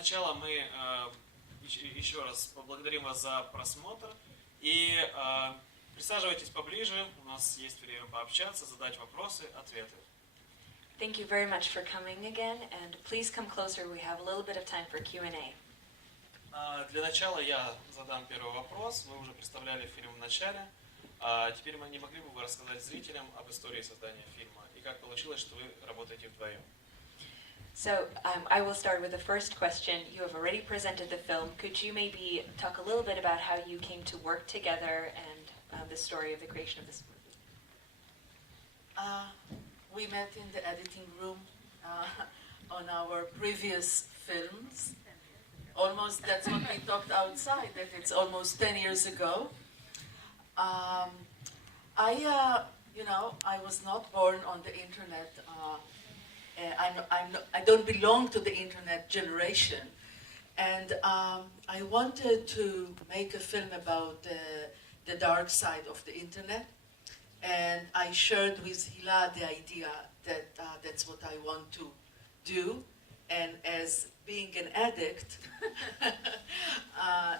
начала мы еще раз поблагодарим вас за просмотр. И присаживайтесь поближе, у нас есть время пообщаться, задать вопросы, ответы. Thank you very much for coming again, and please come closer. We have a little bit of time for Q&A. Для начала я задам первый вопрос. Вы уже представляли фильм в начале. Теперь не могли бы вы рассказать зрителям об истории создания фильма и как получилось, что вы работаете вдвоем? So I will start with the first question. You have already presented the film. Could you maybe talk a little bit about how you came to work together and the story of the creation of this movie? We met in the editing room on our previous films. Almost, that's what we talked outside, that it's almost 10 years ago. I was not born on the internet. I don't belong to the internet generation. And I wanted to make a film about the dark side of the internet. And I shared with Hila the idea that that's what I want to do. And as being an addict,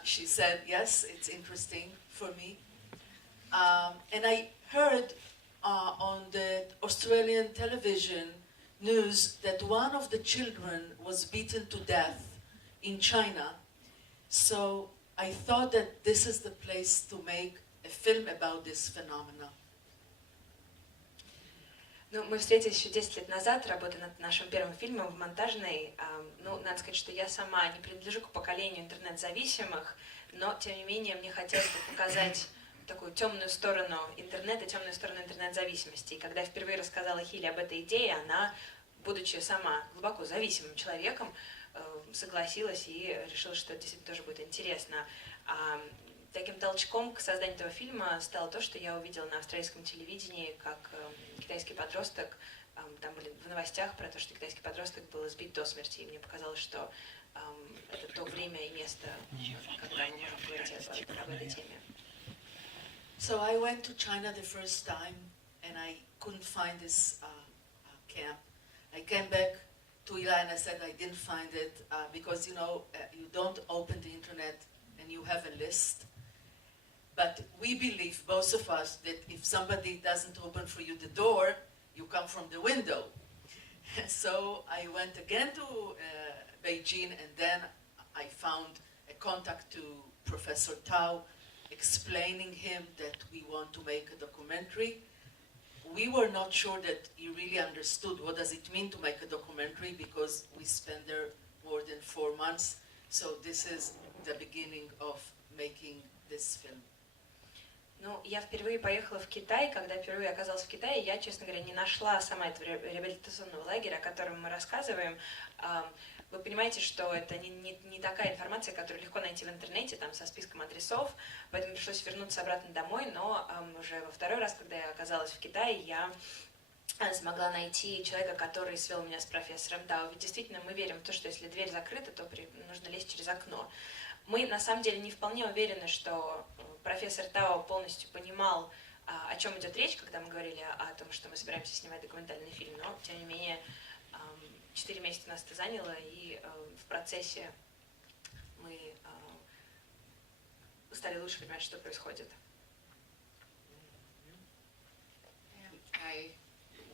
she said, yes, it's interesting for me. And I heard on the Australian television news that one of the children was beaten to death in China. So I thought that this is the place to make a film about this phenomenon. Ну, мы встретились еще 10 лет назад, работая над нашим первым фильмом в монтажной. Надо сказать, что я сама не принадлежу к поколению интернет-зависимых, но, тем не менее, мне хотелось бы показать такую темную сторону интернета, темную сторону интернет-зависимости. И когда я впервые рассказала Хиле об этой идее, она, будучи сама глубоко зависимым человеком, согласилась и решила, что это действительно тоже будет интересно. Таким толчком к созданию этого фильма стало то, что я увидела на австралийском телевидении, как китайский подросток, там были в новостях про то, что китайский подросток был избит до смерти, и мне показалось, что это то время и место, когда мы можем говорить об этой теме. So I went to China the first time, and I couldn't find this camp. I came back to Ila and I said I didn't find it because, you don't open the internet and you have a list. But we believe, both of us, that if somebody doesn't open for you the door, you come from the window. So I went again to Beijing, and then I found a contact to Professor Tao, explaining him that we want to make a documentary. We were not sure that he really understood what does it mean to make a documentary, because we spent there more than 4 months. So this is the beginning of making this film. Ну, я впервые поехала в Китай. Когда я впервые оказалась в Китае, я, честно говоря, не нашла сама этого реабилитационного лагеря, о котором мы рассказываем. Вы понимаете, что это не такая информация, которую легко найти в интернете, там, со списком адресов, поэтому пришлось вернуться обратно домой, но уже во второй раз, когда я оказалась в Китае, я смогла найти человека, который свел меня с профессором Тао. Ведь действительно мы верим в то, что если дверь закрыта, то нужно лезть через окно. Мы на самом деле не вполне уверены, что профессор Тао полностью понимал, о чем идет речь, когда мы говорили о том, что мы собираемся снимать документальный фильм, но тем не менее 4 месяца нас это заняло, и в процессе мы стали лучше понимать, что происходит.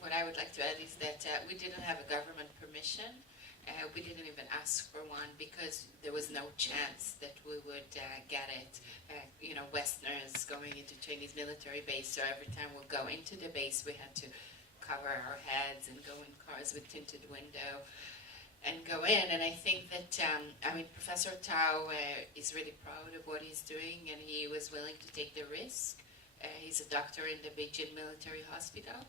What I would like to add is that we didn't have a government permission. We didn't even ask for one because there was no chance that we would get it. Westerners going into Chinese military base, so every time we go into the base, we had to cover our heads and go in cars with tinted window and go in. And I think that, Professor Tao is really proud of what he's doing, and he was willing to take the risk. He's a doctor in the Beijing Military Hospital.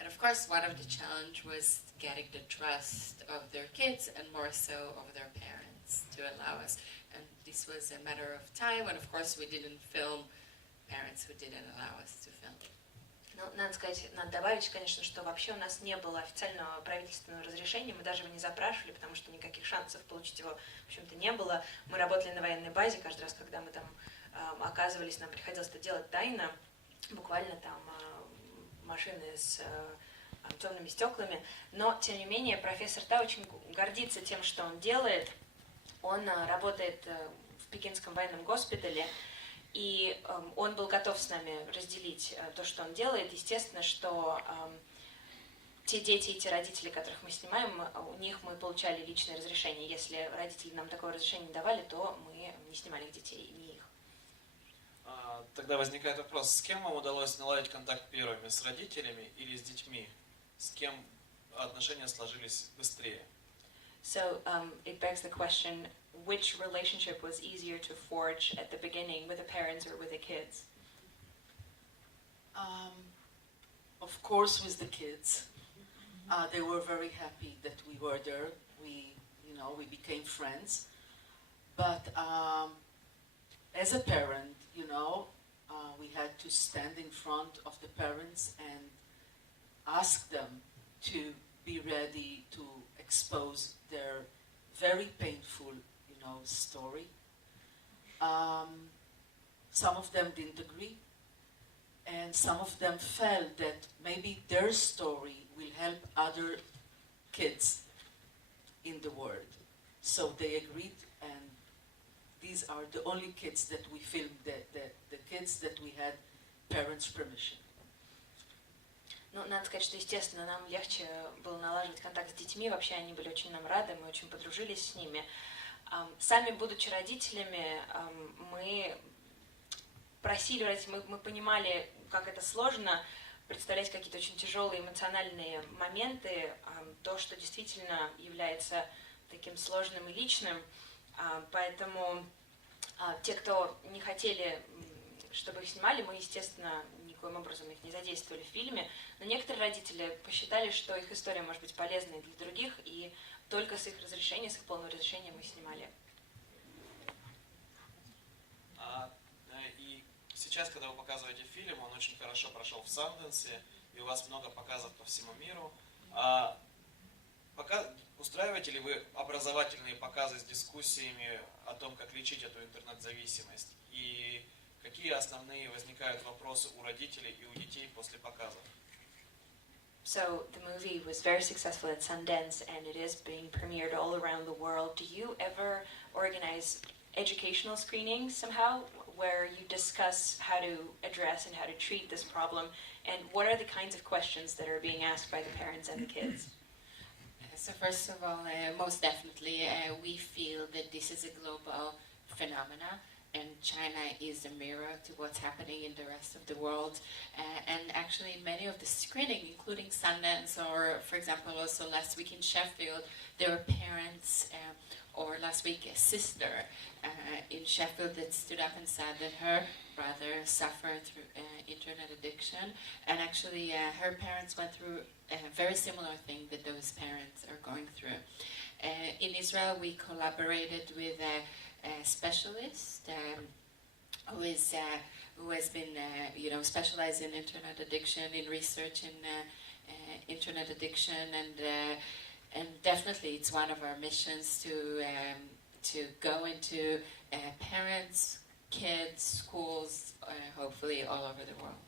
And of course, one of the challenge was getting the trust of their kids and more so of their parents to allow us. And this was a matter of time, and of course we didn't film parents who didn't allow us to film. Ну, надо добавить, конечно, что вообще у нас не было официального правительственного разрешения, мы даже его не запрашивали, потому что никаких шансов получить его, в общем-то, не было. Мы работали на военной базе, каждый раз, когда мы там оказывались, нам приходилось это делать тайно, буквально там машины с темными стеклами, но, тем не менее, профессор Та очень гордится тем, что он делает. Он работает в Пекинском военном госпитале, и он был готов с нами разделить то, что он делает. Естественно, что те дети и те родители, которых мы снимаем, у них мы получали личное разрешение. Если родители нам такое разрешение не давали, то мы не снимали их детей, не их. Тогда возникает вопрос, с кем вам удалось наладить контакт первыми, с родителями или с детьми? С кем отношения сложились быстрее? So it begs the question, which relationship was easier to forge at the beginning, with the parents or with the kids? Of course, with the kids. They were very happy that we were there. We became friends. But as a parent, we had to stand in front of the parents and ask them to be ready to expose their very painful, story. Some of them didn't agree, and some of them felt that maybe their story will help other kids in the world. So they agreed, and these are the only kids that we filmed, the kids that we had parents' permission. Ну, надо сказать, что, естественно, нам легче было налаживать контакт с детьми. Вообще они были очень нам рады, мы очень подружились с ними. Сами, будучи родителями, мы просили родителей, мы понимали, как это сложно, представлять какие-то очень тяжелые эмоциональные моменты, то, что действительно является таким сложным и личным. Поэтому те, кто не хотели, чтобы их снимали, мы, естественно, никоим образом их не задействовали в фильме. Но некоторые родители посчитали, что их история может быть полезной для других, и только с их разрешения, с их полного разрешения мы снимали. И сейчас, когда вы показываете фильм, он очень хорошо прошел в Санденсе, и у вас много показов по всему миру. Устраиваете ли вы образовательные показы с дискуссиями о том, как лечить эту интернет-зависимость? И какие основные возникают вопросы у родителей и у детей после показов? So the movie was very successful at Sundance, and it is being premiered all around the world. Do you ever organize educational screenings somehow, where you discuss how to address and how to treat this problem, and what are the kinds of questions that are being asked by the parents and the kids? So first of all, most definitely, we feel that this is a global phenomena, and China is a mirror to what's happening in the rest of the world. And actually, many of the screening, including Sundance, or for example, also last week in Sheffield, there were parents, or last week a sister in Sheffield that stood up and said that her brother suffered through internet addiction, and actually her parents went through a very similar thing that those parents are going through. In Israel, we collaborated with a specialist who has been specialized in internet addiction, in research in internet addiction, and definitely it's one of our missions to go into parents, kids, schools, hopefully all over the world.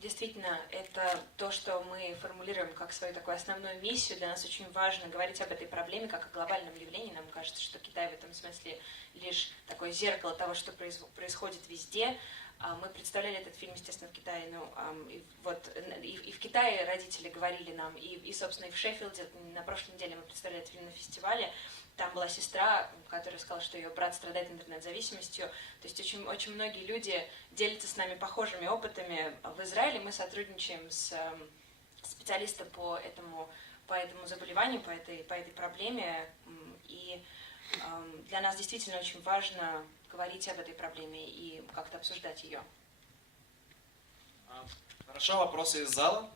Действительно, это то, что мы формулируем как свою такую основную миссию. Для нас очень важно говорить об этой проблеме как о глобальном явлении. Нам кажется, что Китай в этом смысле лишь такое зеркало того, что происходит везде. Мы представляли этот фильм, естественно, в Китае. И в Китае родители говорили нам, и, собственно, и в Шеффилде. На прошлой неделе мы представляли этот фильм на фестивале. Там была сестра, которая сказала, что ее брат страдает интернет-зависимостью. То есть очень многие люди делятся с нами похожими опытами. В Израиле мы сотрудничаем с специалистом по этому заболеванию, по этой проблеме. И для нас действительно очень важно говорить об этой проблеме и как-то обсуждать ее. Хорошо, вопросы из зала?